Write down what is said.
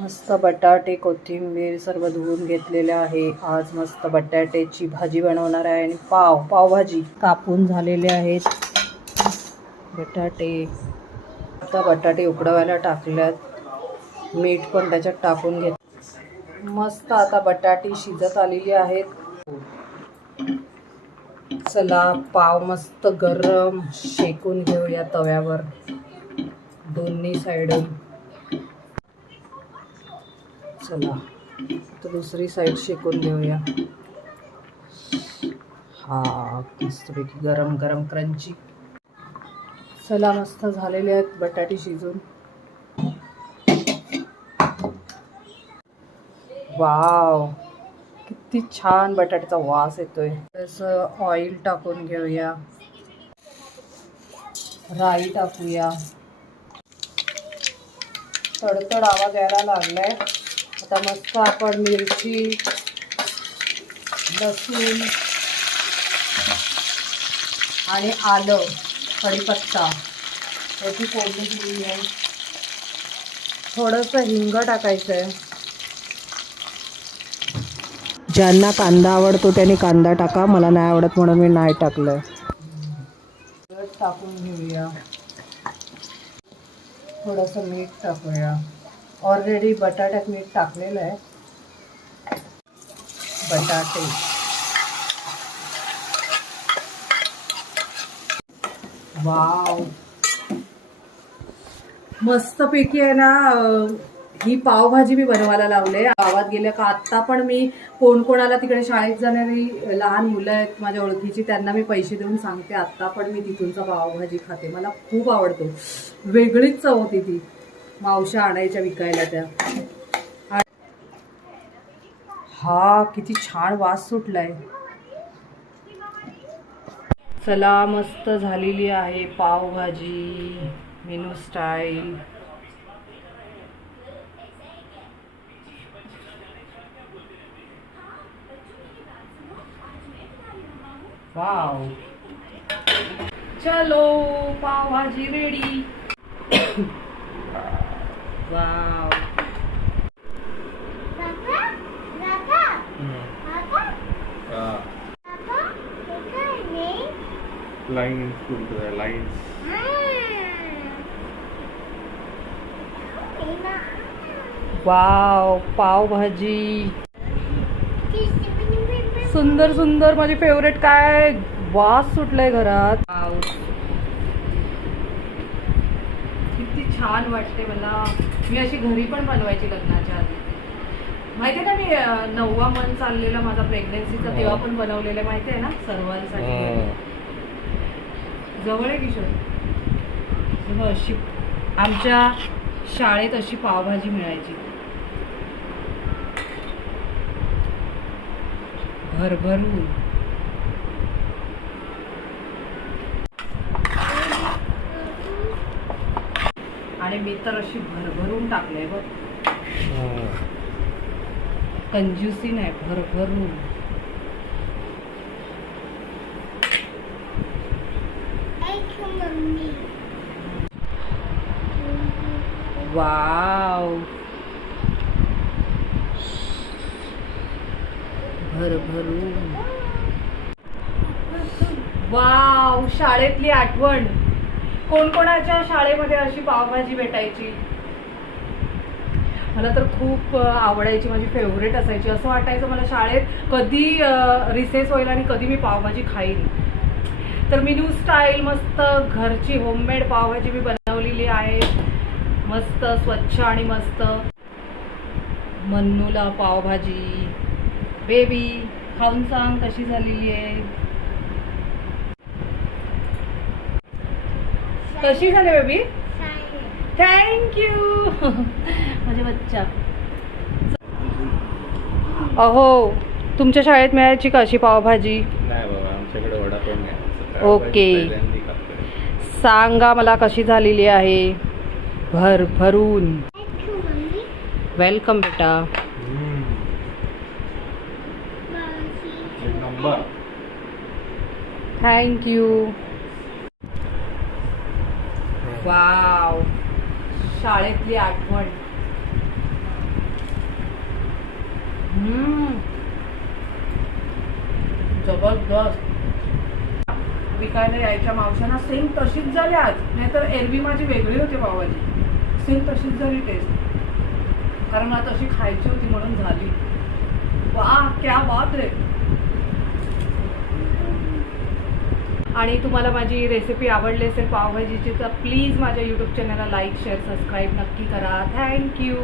मस्त बटाटे कोथिंबीर सर्व धुवून घेतलेले आहे. आज मस्त बटाट्याची भाजी बनवणार आहे आणि पावभाजी कापून झालेले आहेत बटाटे. आता बटाटे उकडवायला टाकल्यात, मीठ पण त्याच्यात टाकून घेत. मस्त आता बटाटे शिजत आलेली आहेत. चला पाव मस्त गरम शेकून घेऊया तव्यावर दोन्ही साइडून. चला तर दुसरी साइड शेकून घेऊया. हा मस्तपैकी गरम गरम क्रंची. चला मस्त झालेले आहेत बटाटे शिजून. वाव किती छान बटाट्याचा वास येतोय. तसं ऑइल टाकून घेऊया, राई टाकूया. तडतड आवाज यायला लागलाय. आता मस्त आपण मिरची, लसूण आणि आलं, कढीपत्ता याची फोडणी दिली आहे. थोडंसं हिंग टाकायचं आहे. ज्यांना कांदा आवडतो त्यांनी कांदा टाका, मला नाही आवडत म्हणून मी नाही टाकलं. टाकून घेऊया. थोडंसं मीठ टाकूया. ऑलरेडी बटाट्यात मीठ टाकलेलं आहे. बटाटे वाव मस्तपैकी आहे ना. ही पावभाजी मी बनवायला लावले. गावात गेल्या का आत्ता पण मी कोणाला तिकडे शाळेत जाणारी लहान मुलं आहेत माझ्या ओळखीची, त्यांना मी पैसे देऊन सांगते आत्ता पण मी तिथूनचा पावभाजी खाते. मला खूप आवडतो. वेगळीच चव होती ती. मावशा आणायच्या विकायला त्या. हा किती छान वास सुटलाय. चला मस्त झालेली आहे पावभाजी मेनू स्टाईल. वाव चलो pav bhaji ready. Wow lines. Wow pav bhaji सुंदर सुंदर. माझी फेवरेट. काय वास सुटलाय घरात. वाव किती छान वाटते मला. मी अशी घरी पण बनवायची लग्नाच्या आधी. माहिती आहे का, मी 9वा मंथ चाललेला माझा प्रेग्नन्सीचा, तेव्हा पण बनवलेलं माहिती आहे ना सर्वांसाठी. जवळ आहे किशोर. अशी आमच्या शाळेत अशी पावभाजी मिळायची भरभरून. आणि मी तर अशी भरभरून टाकले बघ. कंजूसी नाही, भरभरून. वाव भरभरून. वाव शाळेतली आठवण. कोणाच्या शाळेमध्ये अशी पावभाजी भेटायची. मला तर खूप आवडायची. माझी फेवरेट असायची. असं वाटायचं मला शाळेत कधी रिसेस होईल आणि कधी मी पावभाजी खाईन. तर मेनू स्टाईल मस्त घरची होममेड पावभाजी मी बनवलेली आहे. मस्त स्वच्छ आणि मस्त. मन्नूला पावभाजी. बेबी खाऊन सांग कशी झालेली आहे. कशी झाली बेबी. थँक्यू माझे बच्चा. अहो तुमच्या शाळेत मिळायची का अशी पावभाजी. नाही बाबा, आमच्याकडे वडापाव नाही. ओके सांगा मला कशी झालेली आहे. भरभरून. वेलकम बेटा. थँक्यू. वाव शाळेतली आठवण. जबरदस्त. विकायला यायच्या मावशांना सेम तशीच झाली आज, नाहीतर एरवी माझी वेगळी होती पावभाजी, सेम तशीच झाली टेस्ट, कारण मला तशी खायची होती म्हणून झाली. वाह क्या बात रे. आणि तुम्हाला माझी रेसिपी आवडली असेल पावभाजीची तर प्लीज माझ्या यूट्यूब चॅनलला लाईक शेअर सबस्क्राईब नक्की करा. थँक्यू.